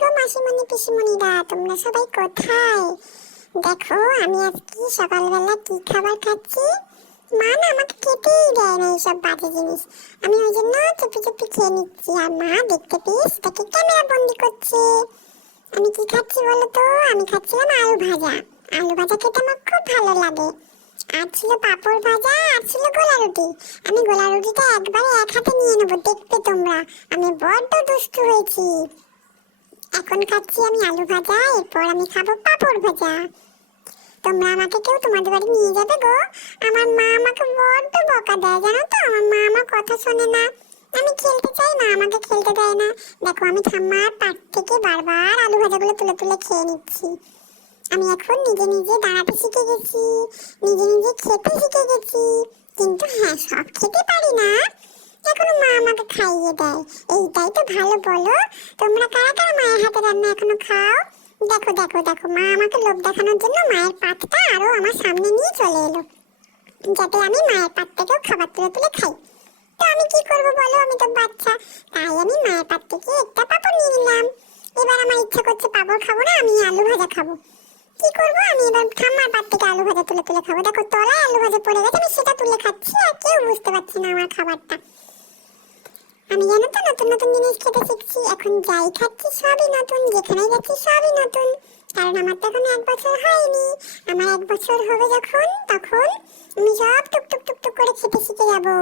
গো মাসিমণি পিসিমণিরা, তোমরা সবাই কোথায়? দেখো আমি আজকে সকালবেলা কি খাবার খাচ্ছি। মা না আমাকে খেতেই দেয় না এইসব বাজে জিনিস। আমি ওই জন্য চুপি চুপি খেয়ে নিচ্ছি, আর মা দেখতে পেয়ে সেটাকে ক্যামেরা বন্দি করছে। আমি কি খাচ্ছি বলো তো? আমি খাচ্ছিলাম আলু ভাজা। আলু ভাজা খেতে আমার খুব ভালো লাগে। আর ছিল পাঁপড় ভাজা, আর ছিল গোলা রুটি। আমি গোলা রুটিটা একবারে এক হাতে নিয়ে নেবো, দেখবে তোমরা। আমি বড্ড দুষ্টু হয়েছি। এখন খাচ্ছি আমি আলু ভাজা, এরপর আমি খাবো পাঁপড় ভাজা। তোমরা আমাকে কেউ তোমাদের বাড়ি নিয়ে যাবে গো? আমার মা আমাকে বড্ড বকা দেয়, জানো তো? আমার মা আমার কথা শোনে না। আমি খেলতে চাই, মা আমাকে খেলতে দেয় না। দেখো আমি ঠাম্মার পাট থেকে বারবার আলু ভাজাগুলো তুলে তুলে খেয়ে নিচ্ছি। আমি এখন নিজে নিজে দাঁড়াতে শিখে গেছি, নিজে নিজে খেতে শিখে গেছি। কিন্তু হ্যাঁ, সব খেতে পারি না। এখনো মা আমাকে খাইয়ে দেয়, এইটাই তো ভালো বলো। তোমরা কারা কারা মায়ের হাতে রান্না এখনো খাও? দেখো দেখো দেখো, মা আমাকে লোভ দেখানোর জন্য মায়ের পাতটা আরো আমার সামনে নিয়ে চলে এলো, যাতে আমি মায়ের পাত থেকেও খাবার তুলে তুলে খাই। তো আমি কি করবো বলো, আমি তো বাচ্চা। তাই আমি মায়ের পাত থেকে একটা পাঁপড় নিয়ে নিলাম। এবার আমার ইচ্ছা করছে পাঁপড় খাবো না, আমি আলু ভাজা খাবো। কি করবো, আমি এবার ঠাম্মার পাত থেকে আলু ভাজা তুলে তুলে খাবো। দেখো তলায় আলু ভাজা পড়ে গেছে, আমি সেটা তুলে খাচ্ছি, আর কেউ বুঝতে পারছে না আমার খাবারটা। আমি জানো তো নতুন নতুন জিনিস খেতে শিখছি। এখন যাই খাচ্ছি সবই নতুন, যেখানেই যাচ্ছি সবই নতুন। কারণ আমার তো এখন 1 বছর হয়নি। আমার 1 বছর হবে যখন, তখন আমি সব টুকটুক টুকটুক করে খেতে শিখে যাবো।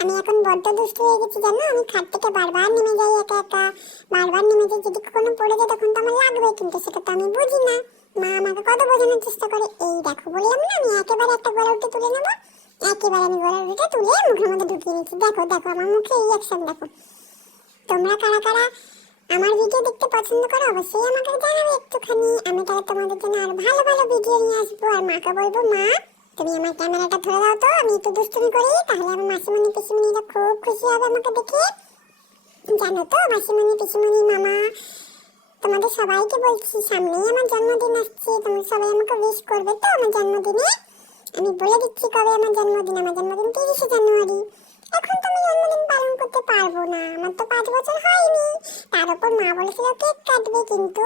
আমি এখন বড্ড দুষ্টু হয়ে গেছি, জানো? আমি খাট থেকে বারবার নেমে যাই একা একা, বারবার নেমে যাই। যদি কখনো পড়ে যায় তখন তো আমার লাগবে, কিন্তু সেটা তো আমি বুঝি না। মা আমাকে কত বোঝানোর চেষ্টা করে। এই দেখো বললাম না, আমি একেবারে একটা গোলা রুটি তুলে নেবো। একেবারে আমি গোলা রুটিটা তুলে মুখের মধ্যে ঢুকিয়ে নিচ্ছি। দেখো দেখো আমার মুখে রিয়াকশন দেখো। তোমরা কারা কারা আমার ভিডিও দেখতে পছন্দ করো অবশ্যই আমাকে জানাবে একটুখানি। আমি তাহলে তোমাদের জন্য আরো ভালো ভালো ভিডিও নিয়ে আসবো। আর মাকে বলবো, মা তুমি আমার ক্যামেরাটা ধরে দাও তো, আমি একটু দুষ্টুমি করি, তাহলে আমার মাসিমণি পিসিমণিরা খুব খুশি হবে আমাকে দেখে। জানো তো মাসিমণি পিসিমণি মামা, তোমাদের সবাইকে বলছি, সামনেই আমার জন্মদিন আসছে। তোমরা সবাই আমাকে উইশ করবে তো আমার জন্মদিনে? আমি বলে দিচ্ছি কবে আমার জন্মদিন। আমার জন্মদিন 30শে জানুয়ারি। এখন তো আমি জন্মদিন পালন করতে পারবো না, আমার তো 5 বছর হয়নি। তার উপর মা বলেছিল কেক কাটবে, কিন্তু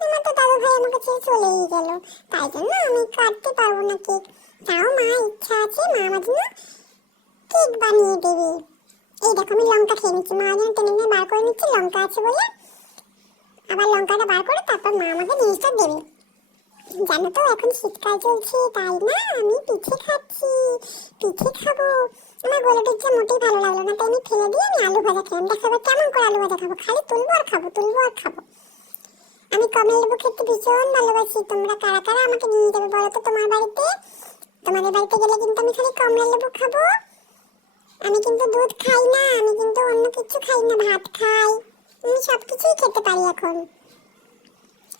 আমার তো দাদু ভাই আমাকে ছেড়ে চলেই গেল। তাই জন্য আমি কাটতে পারবো না কেক। তাও মা ইচ্ছা আছে, মা আমার জন্য কেক বানিয়ে দেবে। এই দেখো আমি লঙ্কা খেয়ে নিচ্ছি, মা যেন টেনে টেনে বার করে নিচ্ছে লঙ্কা আছে বলে। আবার লঙ্কাটা বার করে তারপর মা আমাকে জিনিসটা দেবে। জানো তো এখন শীতকাল চলছে, তাই না আমি পিঠে খাচ্ছি। পিঠে খাবো। আমার গোলা পিঠে মোটেই ভালো লাগলো না, তাই আমি ফেলে দিয়ে আমি আলু ভাজা খেলাম। দেখো এবার কেমন করে আলু ভাজা খাবো, খালি তুলবো আর খাবো, তুলবো আর খাবো। আমি কমলা লেবু খেতে ভীষণ ভালোবাসি। তোমরা কারা কারা আমাকে নিয়ে যাবে বলো তো তোমার বাড়িতে? তোমাদের বাড়িতে গেলে কিন্তু আমি খালি কমলা লেবু খাবো। আমি কিন্তু দুধ খাই না, আমি কিন্তু অন্য কিছু খাই না, ভাত খাই। আমি সব কিছুই খেতে পারি এখন।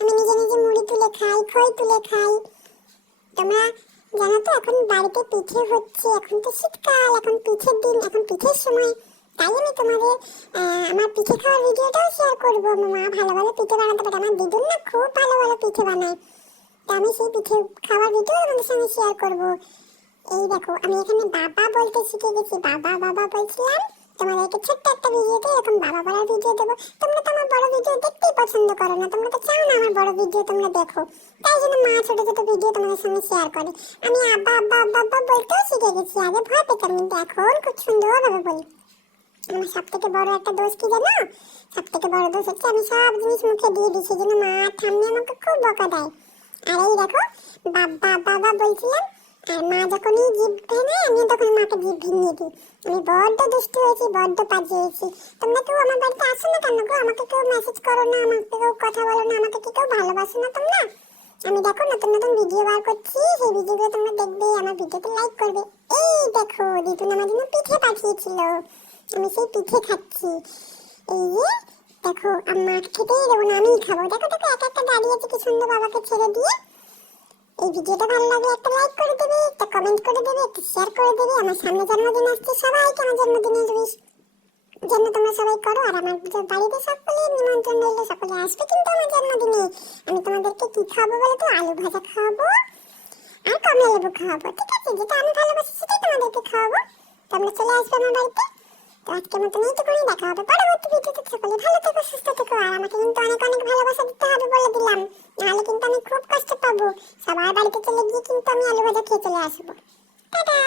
আমি নিজে নিজে মুড়ি তুলে খাই, খই তুলে খাই। তোমরা জানো তো এখন বাড়িতে পিঠে হচ্ছে। এখন তো শীতকাল, এখন পিঠের দিন, এখন পিঠের সময়। তাই আমি তোমাদের আমার পিঠে খাওয়ার ভিডিওটাও শেয়ার করবো। মা ভালো ভালো পিঠে বানাতে পারে, আমার দিদুন না খুব ভালো ভালো পিঠে বানায়। তো আমি সেই পিঠে খাওয়ার ভিডিও তোমাদের সঙ্গে শেয়ার করবো। এই দেখো আমি এখানে বাবা বলতে শিখে গেছি, বাবা বাবা বলছিলাম। তোমাদেরকে ছোট্ট একটা ভিডিওতে এরকম বাবা বলার ভিডিও দেবো। তোমরা তো আমার বড় ভিডিও দেখতেই পছন্দ করো না, তোমরা তো চাও না আমার বড় ভিডিও তোমরা দেখো। তাই জন্য মা ছোট ছোট ভিডিও তোমাদের সঙ্গে শেয়ার করে। আমি আব্বা আব্বা আব্বা আব্বা বলতেও শিখে গেছি। আগে ভয় পেতাম, কিন্তু এখন খুব সুন্দরভাবে বলি। আমার সব থেকে বড় একটা দোষ কি জানো? সব থেকে বড় দোষ হচ্ছে আমি সব জিনিস মুখে দিয়ে দিই, সেই জন্য মা ঠাম্মি আমাকে খুব বকা দেয়। আর এই দেখো বাবা বাবা বলছিলাম, আর মা যখনই জিভ ভেঙে আমি তখন মাকে জিভ ভেঙে দিই। আমি বড্ড দুষ্টু হয়েছি, বড্ড পাজি হয়েছি। তোমরা কেউ আমার বাড়িতে আসো না কেন গো? আমাকে কেউ মেসেজ করো না, আমাকে কেউ কথা বলো না, আমাকে কি কেউ ভালোবাসো না তোমরা? আমি দেখো নতুন নতুন ভিডিও বার করছি, সেই ভিডিওগুলো তোমরা দেখবে, আমার ভিডিওতে লাইক করবে। এই দেখো দিদুন আমার জন্য পিঠে পাঠিয়েছিল, আমি সেই পিঠে খাচ্ছি। এই যে দেখো আমার খেতেই দেবো না, আমিই খাবো। দেখো দেখো একা একটা দাঁড়িয়ে আছে কি সুন্দর বাবাকে ছেড়ে দিয়ে। এই ভিডিওটা ভালো লাগলে একটা লাইক করে দেবে, একটা কমেন্ট করে দেবে, একটা শেয়ার করে দেবে। আমার সামনে জন্মদিন আসছে, সবাইকে আমার জন্মদিনের উইশ জন্য তোমরা সবাই করো। আর আমার বাড়িতে সকলে নিমন্ত্রণ রইলো, সকলে আসবে কিন্তু আমার জন্মদিনে। আমি তোমাদেরকে কি খাবো বলো তো? আলু ভাজা খাওয়াবো আর কমলা লেবু খাওয়াবো, ঠিক আছে? যেটা আমি ভালোবাসি সেটাই তোমাদেরকে খাওয়াবো। তোমরা চলে আসবে আমার বাড়িতে। তো আজকের মতন এইটুকুনি, দেখা হবে পরবর্তী ভিডিওতে। সকলে ভালো থেকো, সুস্থ থেকো, আর আমাকে কিন্তু অনেক অনেক ভালোবাসা দিতে হবে বলে দিলাম, নাহলে কিন্তু আমি খুব কষ্ট পাবো। সবার বাড়িতে চলে গিয়ে কিন্তু আমি আলু ভাজা খেয়ে চলে আসবো। টাটা।